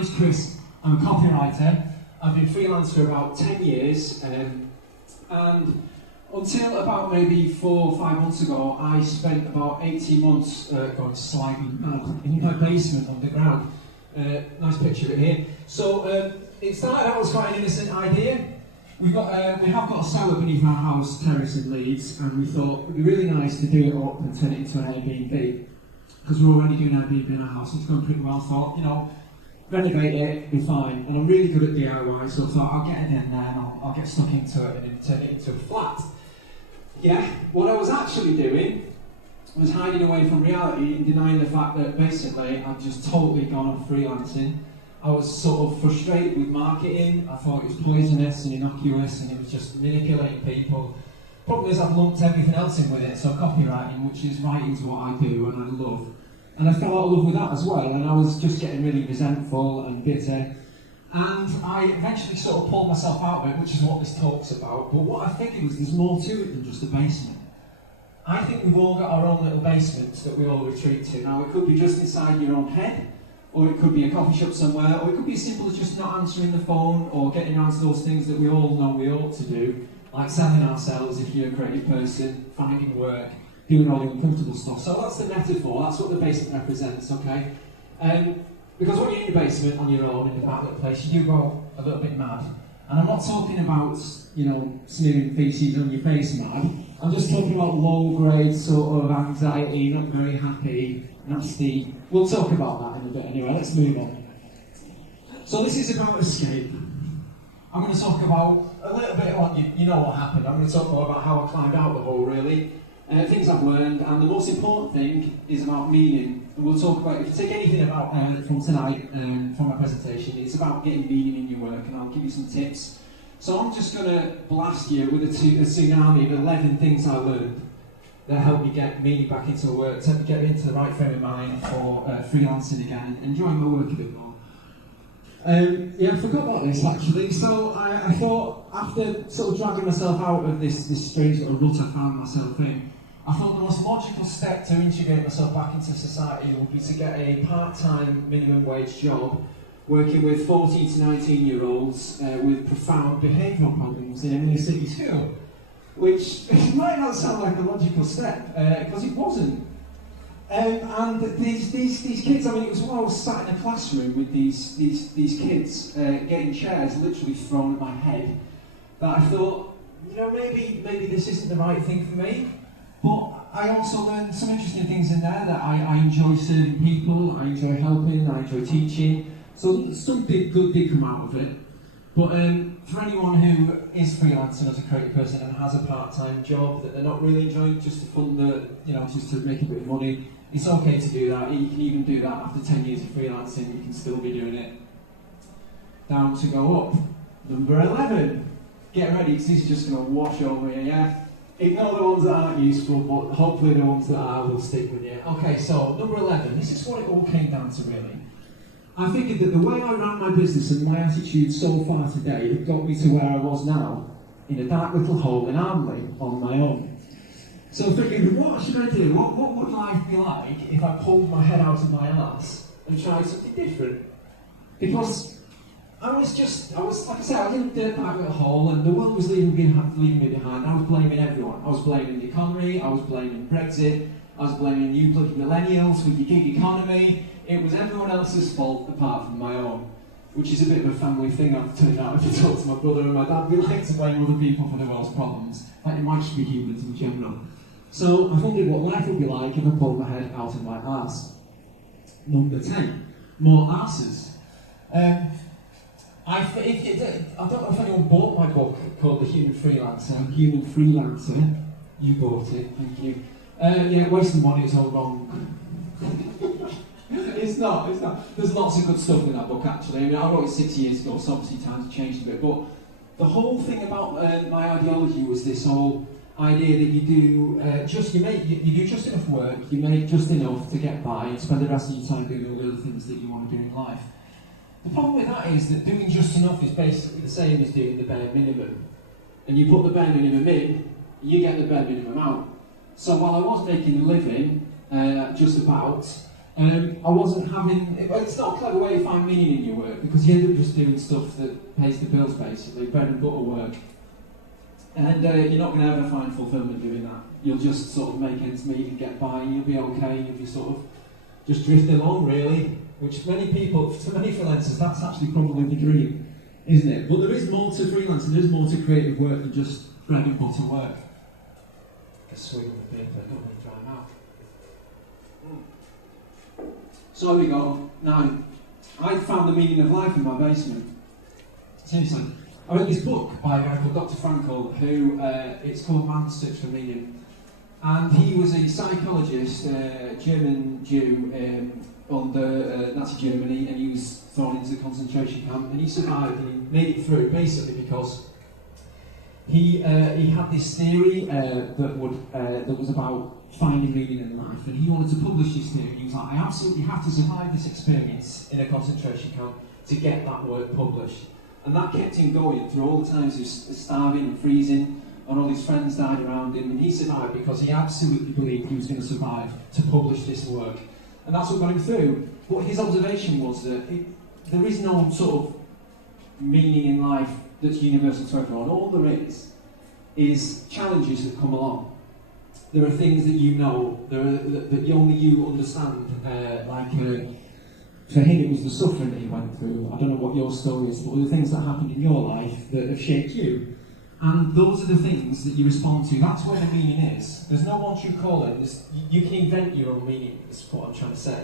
name's Chris. I'm a copywriter. I've been freelance for about 10 years, and until about maybe 4 or 5 months ago, I spent about 18 months going slightly mad in my basement underground. Nice picture of it here. So it started out as quite an innocent idea. We have got a cellar beneath our house terrace in Leeds, and we thought it'd be really nice to do it up and turn it into an Airbnb, because we're already doing Airbnb in our house. It's going pretty well. Thought, renovate it, be fine. And I'm really good at DIY, so I thought I'll get it in there and I'll get stuck into it and then turn it into a flat. Yeah, what I was actually doing was hiding away from reality and denying the fact that basically I'd just totally gone off freelancing. I was sort of frustrated with marketing. I thought it was poisonous and innocuous and it was just manipulating people. Problem is I've lumped everything else in with it, so copywriting, which is writing's what I do and I love. And I fell out of love with that as well, and I was just getting really resentful and bitter. And I eventually sort of pulled myself out of it, which is what this talk's about. But what I figured was there's more to it than just a basement. I think we've all got our own little basements that we all retreat to. Now, it could be just inside your own head, or it could be a coffee shop somewhere, or it could be as simple as just not answering the phone, or getting around to those things that we all know we ought to do, like selling ourselves if you're a creative person, finding work, doing all the uncomfortable stuff. So that's the metaphor, that's what the basement represents, okay? Because when you're in your basement on your own, in a dark little place, you do go a little bit mad. And I'm not talking about, smearing feces on your face mad. I'm just talking about low-grade sort of anxiety, not very happy, nasty. We'll talk about that in a bit anyway, let's move on. So this is about escape. I'm going to talk about a little bit about, you know what happened. I'm going to talk more about how I climbed out the hole, really. Things I've learned, and the most important thing is about meaning. And we'll talk about, if you take anything about from tonight, from my presentation, it's about getting meaning in your work, and I'll give you some tips. So I'm just going to blast you with a tsunami of 11 things I learned that help me get meaning back into my work, to get into the right frame of mind for freelancing again, and enjoying my work a bit more. I forgot about this actually. So I thought, after sort of dragging myself out of this strange little rut I found myself in, I thought the most logical step to integrate myself back into society would be to get a part-time minimum wage job working with 14 to 19-year-olds with profound behavioural problems in a inner city school. Which might not sound like a logical step, because it wasn't. And these kids, it was while I was sat in a classroom with these kids getting chairs literally thrown at my head that I thought, maybe this isn't the right thing for me. But I also learned some interesting things in there, that I enjoy serving people, I enjoy helping, I enjoy teaching. So something good did come out of it. But for anyone who is freelancing as a creative person and has a part-time job that they're not really enjoying, just to fund just to make a bit of money, it's okay to do that. You can even do that after 10 years of freelancing, you can still be doing it. Down to go up. Number 11. Get ready, because these are just going to wash over you, yeah? Ignore the ones that aren't useful, but hopefully the ones that are will stick with you. Okay, so number 11. This is what it all came down to, really. I figured that the way I ran my business and my attitude so far today had got me to where I was now, in a dark little hole in Armley, on my own. So I figured, what should I do? What would life be like if I pulled my head out of my arse and tried something different? Because I was like I said, I was in a dark little hole, and the world was leaving me behind. I was blaming everyone. I was blaming the economy, I was blaming Brexit, I was blaming you bloody millennials with your gig economy. It was everyone else's fault apart from my own, which is a bit of a family thing. I've turned out if I talk to my brother and my dad, we like to blame other people for the world's problems. Like, it might just be humans in general. So I wondered what life would be like if I pulled my head out of my arse. Number 10, more arses. I don't know if anyone bought my book called The Human Freelancer. Human Freelancer. You bought it, thank you. Wasting money is all wrong. It's not. There's lots of good stuff in that book, actually. I wrote it 6 years ago, so obviously times have changed a bit. But the whole thing about my ideology was this whole idea that you do just enough work, you make just enough to get by, and spend the rest of your time doing all the other things that you want to do in life. The problem with that is that doing just enough is basically the same as doing the bare minimum. And you put the bare minimum in, you get the bare minimum out. So while I was making a living, just about, I wasn't having... It's not a clever way to find meaning in your work, because you end up just doing stuff that pays the bills, basically, bread and butter work. And you're not going to ever find fulfilment doing that. You'll just sort of make ends meet and get by, and you'll be okay, you'll be sort of just drifting along, really. Which many people, to many freelancers, that's actually probably the dream, isn't it? But there is more to freelancing, there is more to creative work than just bread and butter work. A swig of the paper, don't want to dry mouth. So here we go. Now, I found the meaning of life in my basement. Seriously. I read this book by a guy called Dr. Frankl, who, it's called Man's Search for Meaning. And he was a psychologist, German Jew, under Nazi Germany, and he was thrown into the concentration camp, and he survived, and he made it through, basically because he had this theory that was about finding meaning in life, and he wanted to publish this theory. He was like, I absolutely have to survive this experience in a concentration camp to get that work published. And that kept him going through all the times he was starving and freezing, and all his friends died around him, and he survived because he absolutely believed he was going to survive to publish this work. And that's what got him through. But his observation was that there is no sort of meaning in life that's universal to everyone. All there is challenges that come along. There are things that you know, that only you understand, for him it was the suffering that he went through. I don't know what your story is, but the things that happened in your life that have shaped you. And those are the things that you respond to. That's where the meaning is. There's no one true calling. You can invent your own meaning, is what I'm trying to say.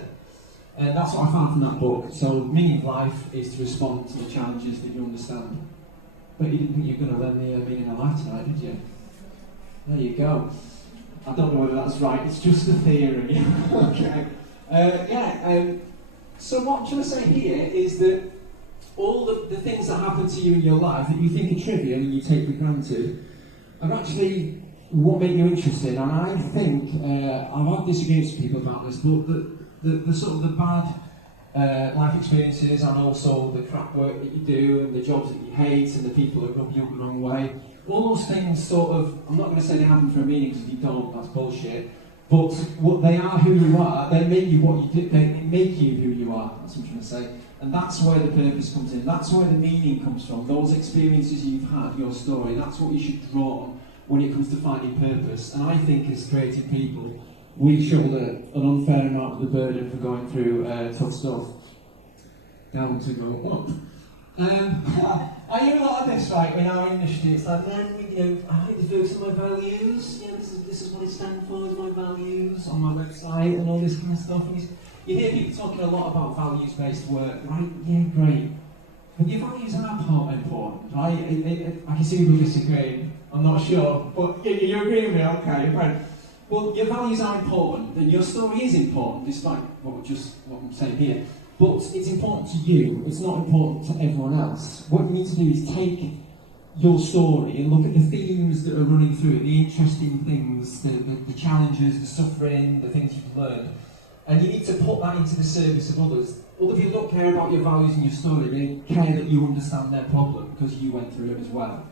And that's what I found from that book. So, meaning of life is to respond to the challenges that you understand. But you didn't think you were going to learn the meaning of life tonight, did you? There you go. I don't know whether that's right. It's just a theory. Okay. So what I'm trying to say here is that all the things that happen to you in your life that you think are trivial and you take for granted are actually what make you interesting. And I think, I've had disagreements with people about this, but the sort of the bad life experiences and also the crap work that you do and the jobs that you hate and the people that rub you up the wrong way, all those things sort of, I'm not going to say they happen for a meaning because if you don't, that's bullshit. But what they are who you are, they make you what you do, they make you who you are, that's what I'm trying to say. And that's where the purpose comes in, that's where the meaning comes from, those experiences you've had, your story, that's what you should draw on when it comes to finding purpose. And I think as creative people, we shoulder an unfair amount of the burden for going through tough stuff. Down to go up. I hear a lot of this, right, in our industry. It's like, man, I like to focus on my values. This is what it stands for, is my values on my website and all this kind of stuff. And you hear people talking a lot about values-based work, right? Yeah, great. But your values are important, right? I can see people disagreeing. I'm not sure, but you agree with me, okay, right. Well, your values are important, and your story is important, despite what I'm saying here. But it's important to you, it's not important to everyone else. What you need to do is take your story and look at the themes that are running through it, the interesting things, the challenges, the suffering, the things you've learned, and you need to put that into the service of others. Other people don't care about your values and your story, they care that you understand their problem because you went through it as well.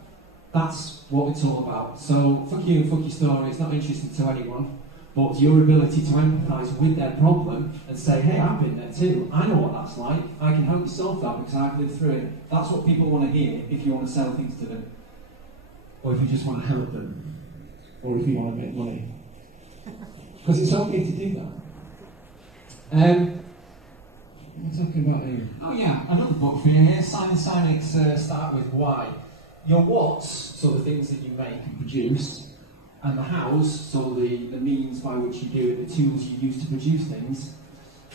That's what it's all about. So, fuck you and fuck your story, it's not interesting to anyone. But your ability to empathise with their problem and say, hey, I've been there too, I know what that's like, I can help you solve that because I've lived through it. That's what people want to hear if you want to sell things to them. Or if you just want to help them. Or if you want to make money. Because it's okay to do that. What am I talking about here? Oh yeah, another book for you here, Simon Sinek's Start With Why. Your what's, so the things that you make and produce, and the hows, so the means by which you do it, the tools you use to produce things,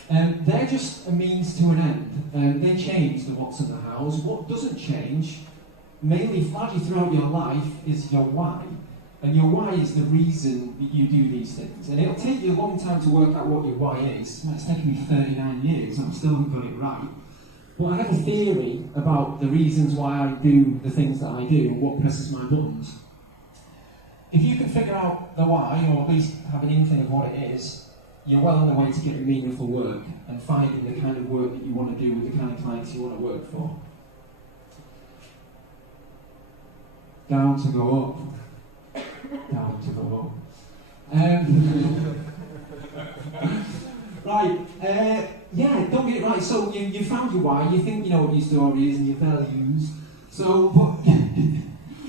they're just a means to an end. They change the what's and the hows. What doesn't change, mainly largely throughout your life, is your why. And your why is the reason that you do these things. And it'll take you a long time to work out what your why is. It's taken me 39 years, and I still haven't got it right. But I have a theory about the reasons why I do the things that I do and what presses my buttons. If you can figure out the why, or at least have an inkling of what it is, you're well on the way to getting meaningful work and finding the kind of work that you want to do with the kind of clients you want to work for. Down to go up. Down to go up. Right, yeah, don't get it right. So you found your why, you think you know what your story is and your values. So, but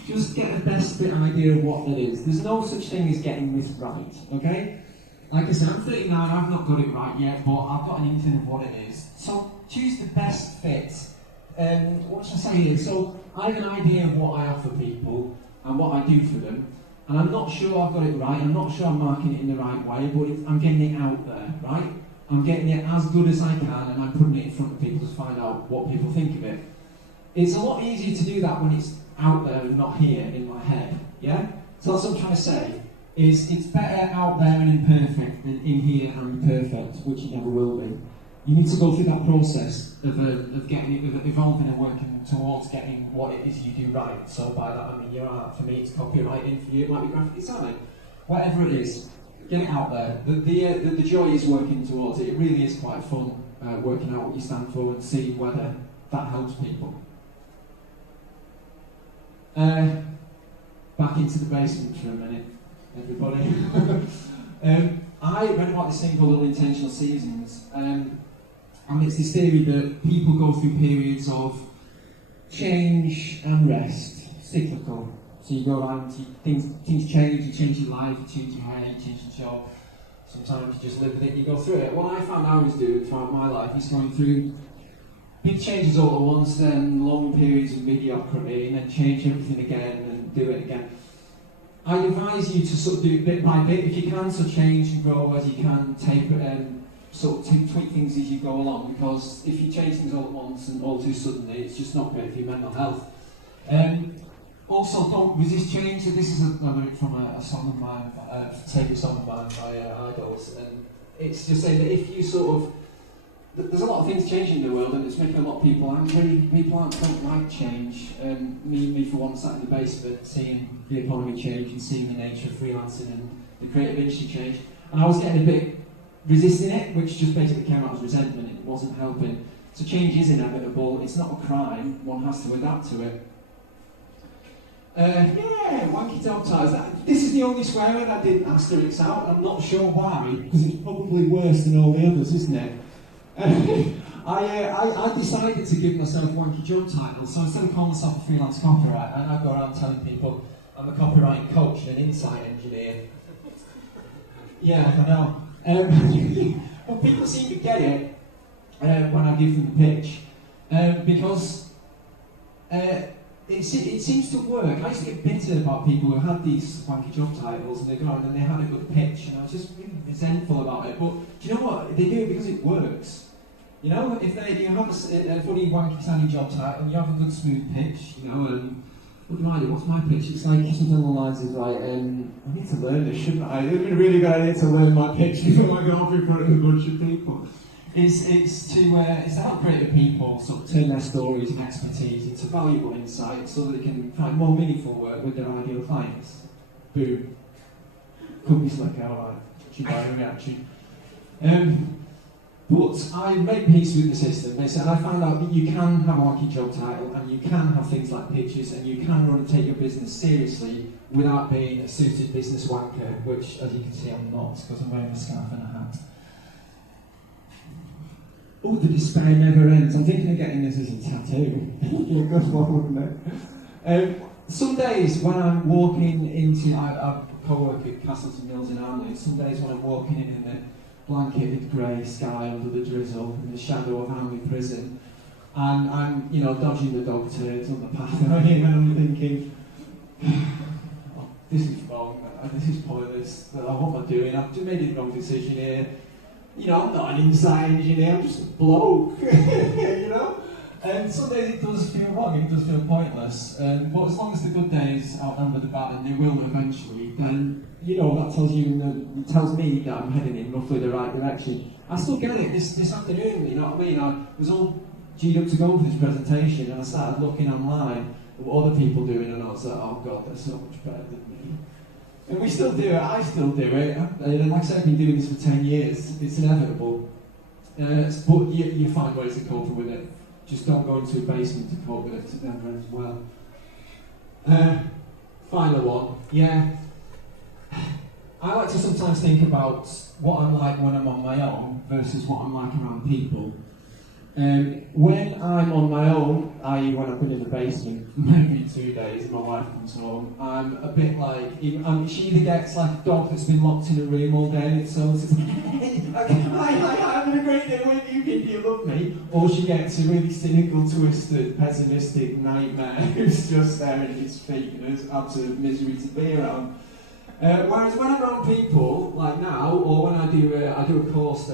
just get the best bit idea of what that is. There's no such thing as getting this right, okay? Like I said, I'm 39, I've not got it right yet, but I've got an inkling of what it is. So choose the best fit. What should I say here? So I have an idea of what I offer people and what I do for them. And I'm not sure I've got it right, I'm not sure I'm marking it in the right way, but I'm getting it out there, right? I'm getting it as good as I can and I'm putting it in front of people to find out what people think of it. It's a lot easier to do that when it's out there and not here in my head, yeah? So that's what I'm trying to say, is it's better out there and imperfect than in here and perfect, which it never will be. You need to go through that process of getting it, of evolving and working towards getting what it is you do right. So by that I mean your art. For me it's copywriting, for you it might be graphic design. Whatever it is, get it out there. The joy is working towards it. It really is quite fun working out what you stand for and seeing whether that helps people. Back into the basement for a minute, everybody. I read about this thing called unintentional seasons. And it's this theory that people go through periods of change and rest, cyclical. So you go around, things change, you change your life, you change your hair, you change your job. Sometimes you just live with it, you go through it. What I found I was doing throughout my life is going through big changes all at once, then long periods of mediocrity, and then change everything again and do it again. I advise you to sort of do it bit by bit if you can, so change and grow as you can, sort of tweak things as you go along, because if you change things all at once and all too suddenly, it's just not great for your mental health. Also, don't resist change. So this is a lyric from a song of mine, favourite song of mine by Idols, and it's just saying that if you sort of, there's a lot of things changing in the world and it's making a lot of people angry. People don't like change. Me for one, sat in the basement seeing the economy change and seeing the nature of freelancing and the creative industry change, and I was getting a bit resisting it, which just basically came out as resentment. It wasn't helping. So change is inevitable. It's not a crime. One has to adapt to it. Yeah, wanky dog ties. This is the only swear word I didn't asterisk out. I'm not sure why, because it's probably worse than all the others, isn't it? I decided to give myself a wanky job title, so instead of calling myself a freelance copywriter, I now go around telling people I'm a copywriting coach and an insight engineer. Yeah, I know. Well, people seem to get it when I give them the pitch, because it seems to work. I used to get bitter about people who had these wanky job titles and they go on and they had a good pitch, and I was just really resentful about it. But do you know what? They do it because it works. You know, if you have a funny, wanky, sunny job title and you have a good, smooth pitch, you know, what do I do? What's my pitch? It's like something along the lines of like, I need to learn this, shouldn't I? It would be a really good idea to learn my pitch before I go off in front of a bunch of people. It's to help creative people sort of turn their stories and expertise into valuable insight so that they can find more meaningful work with their ideal clients. Boom. Could be slick, alright. Chibari reaction. But I made peace with the system. They said I found out that you can have a wacky job title and you can have things like pitches and you can run and take your business seriously without being a suited business wanker, which, as you can see, I'm not, because I'm wearing a scarf and a hat. Oh, the despair never ends. I'm thinking of getting this as a tattoo. Good one, wouldn't it? Some days when I'm walking into, I co-work at Castleton Mills in Armley, some days when I'm walking in the blanketed grey sky under the drizzle in the shadow of Armley Prison, and I'm, dodging the dog turds on the pathway, and I'm thinking, oh, this is wrong, this is pointless, what am I doing? I've just made the wrong decision here. I'm not an insight engineer, I'm just a bloke, And some days it does feel wrong, it does feel pointless, but as long as the good days outnumber the bad, and they will eventually, then, that tells me that I'm heading in roughly the right direction. I still get it this afternoon, you know what I mean? I was all G'd up to go for this presentation, and I started looking online at what other people doing, and I was like, oh God, they're so much better than me. And we still do it, I still do it. Like I said, I've been doing this for 10 years, it's inevitable. But you find ways of coping with it. Just don't go into a basement to cope with it, it never ends well. Final one, yeah. I like to sometimes think about what I'm like when I'm on my own versus what I'm like around people. When I'm on my own, i.e. when I've been in the basement for maybe 2 days and my wife comes home, I'm a bit like, she either gets like a dog that's been locked in a room all day and it's so, it's like, hi, I'm having a great day with you, do you love me? Or she gets a really cynical, twisted, pessimistic nightmare who's just staring at his feet and it's absolute misery to be around. Whereas when I'm around people, like now, or when I do a course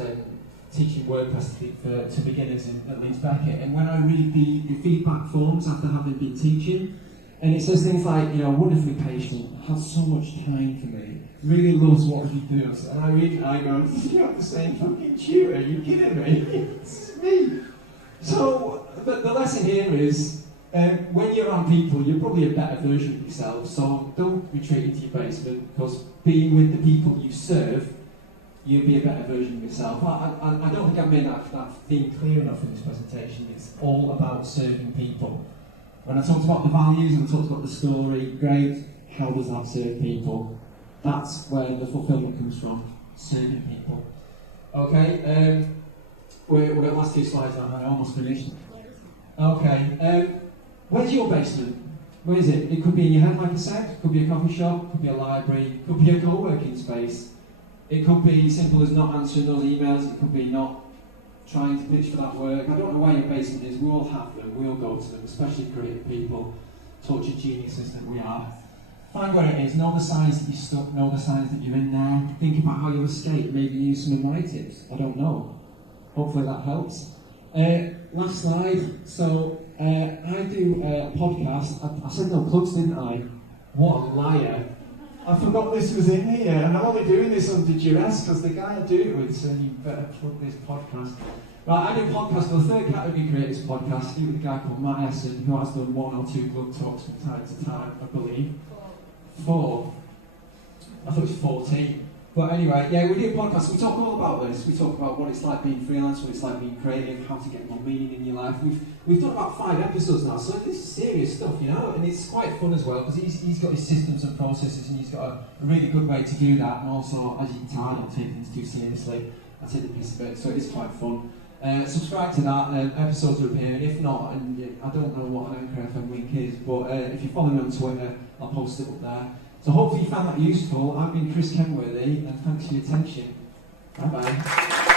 teaching WordPress to beginners at Leeds Beckett, and when I read the feedback forms after having been teaching, and it says things like, wonderfully patient, has so much time for me, really loves what he does, and I read it and I go, you have the same fucking tutor, are you kidding me? It's me. So, but the lesson here is, when you're around people, you're probably a better version of yourself, so don't retreat into your basement, because being with the people you serve, you'll be a better version of yourself. I don't think I've made that theme clear enough in this presentation. It's all about serving people. When I talked about the values and I talked about the story, great, how does that serve people? That's where the fulfillment comes from, serving people. Okay, we're at the last 2 slides now, I almost finished. Okay, where's your basement? Where is it? It could be in your head, like I said, it could be a coffee shop, it could be a library, it could be a co-working space. It could be simple as not answering those emails, it could be not trying to pitch for that work. I don't know where your basement is, we all have them, we all go to them, especially creative people, tortured geniuses that we are. Find where it is, know the signs that you're stuck, know the signs that you're in there, think about how you escape, maybe use some of my tips, I don't know. Hopefully that helps. Last slide, so I do a podcast, I said no plugs, didn't I? What a liar. I forgot this was in here, and I'm only doing this under duress because the guy I do it with said you better plug this podcast. Right, I do a podcast for the Third Category Creators podcast. I do it with a guy called Matt Essen, who has done 1 or 2 club talks from time to time, I believe. 4. I thought it was 14. But anyway, yeah, we do a podcast. We talk all about this. We talk about what it's like being freelance, what it's like being creative, how to get more meaning in your life. We've done about 5 episodes now, so this is serious stuff, and it's quite fun as well, because he's got his systems and processes, and he's got a really good way to do that, and also, as you can tell, I don't take things too seriously. I take the piss of it, so it is quite fun. Subscribe to that, episodes are appearing. If not, and I don't know what an Anchor FM link is, but if you follow me on Twitter, I'll post it up there. So hopefully you found that useful. I've been Kenworthy, and thanks for your attention. Bye bye.